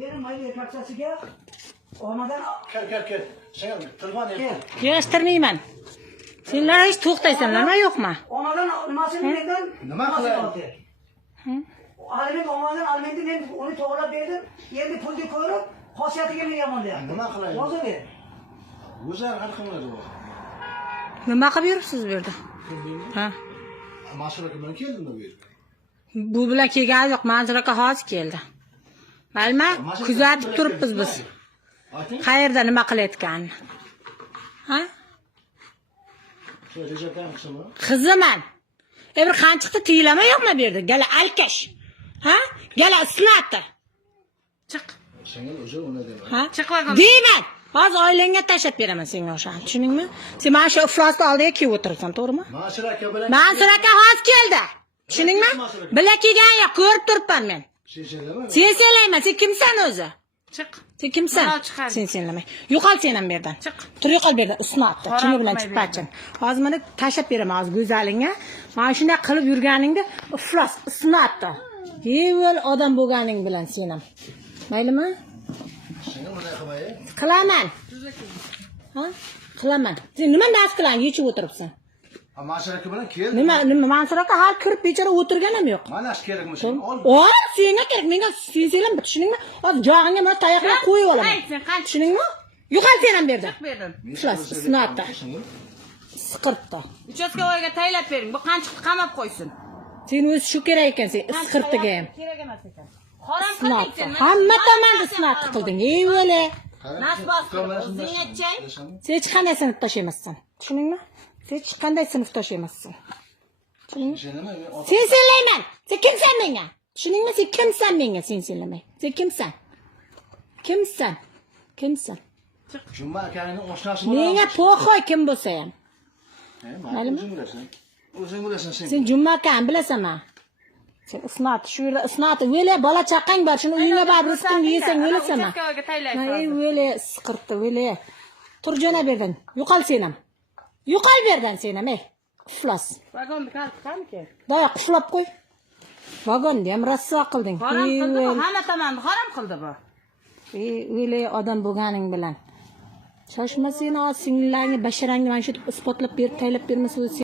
Benim mayli parçasıga olmadan Kel kel kel. Sen telefon et. yig'ishtirmayman senlar hech to'xtaysanlarmi yo'qmi olmadan nimasini mendan Nima qilay? Aliment olmadan alimentni men uni to'g'irlab berdim. Endi pulni ko'rib, xosiyatiga men yomonlayapti. Nima qilay? Yozib ber. O'zlar hal qiladi bu. nima qilib yuribsiz bu yerda ha Mashraqa bilan keldimmi bu yerga? bu bilan kelgani yo'q manzuraga hozir keldi mayli kuzatib turibmiz biz. Qayerda nima qilayotganini ha? Qiziman e bir qanchiqda tiyilama yo'qmi bu yerda gala alkash ha? Gala isnati chiq ha deyman hozir oilangga tashlab beraman senga o'shani tushundingmi sen mana shu iflosni oldiga kelib o'tiribsan to'g'rimi Mashraqa bilan mansur aka hozir keldi tushundingmi bila kelgan yo'q ko'rib turibman men Sen senlayman sen kimsan o'zi Chiq. sen kimsan Birov chiqar. sen senlamay yo'qol sen ham bu yerdan Chiq. tur yerdan isnotda Harom chini bilan qilmay chiqpachin hozir mana tashlab beraman hozir go'zalingga mana shunday qilib yurganingda iflos isnotda evvel odam bo'lganing bilan sen ham maylimi qilaman ha? Qilaman sen nima nas qilan yechib o'tiribsan nima nima mansur aka hali kirib bechora o'tirgan ham yo'q Mana shu kerakmi? Ol. senga kerak. Menga sen senlam tushundingmi hozir jog'ingga mana tayoqlar qo'yib olaman. tushundingmi yo'qol sen ham bu yerda. Berdim. Iflos, isnotda siqirtda Uchastkavoyga taylab bering. Bu qanchiqni qamab qo'ysin. sen o'zi shu kerak ekan sen isqirtiga ham Kerak emas ekan. Harom qilding sen. hamma tomonda isnot qilding ey o'la Nas bostirib, o'zing aytchang. sen hech qanday sinfdosh emassan. Tushundingmi sen hech qanday sinfdosh emassan tushundingmi Sen senlayman sen kimsan menga tushundingmi sen kimsan menga sen senlamay sen kimsan kimsan kimsan Juma akaning oshnasi menga po'xoy kim bo'lsa ham Maylimi? O'zing bilasan. Sen. sen juma akani bilasanmi sen isnot shu yerda isnot o'la bola chaqang bor shuni uyingga borib rizqingni yesang o'lasanmi ey o'la siqirtdi o'la tur jo'na bu yerdan yo'qol sen ham yo'qol bu yerdan sen ham ey iflos Vagonni kalti qaniki? doya quflab qo'y vagonni ham rasso qilding Harom ey qildi bu. Hamma tomonni harom qildi bu. ey o'la odam bo'lganing bilan shoshma seni hozir singillarni basharangni mana shu isbotlab berib taylab bermasa o'zi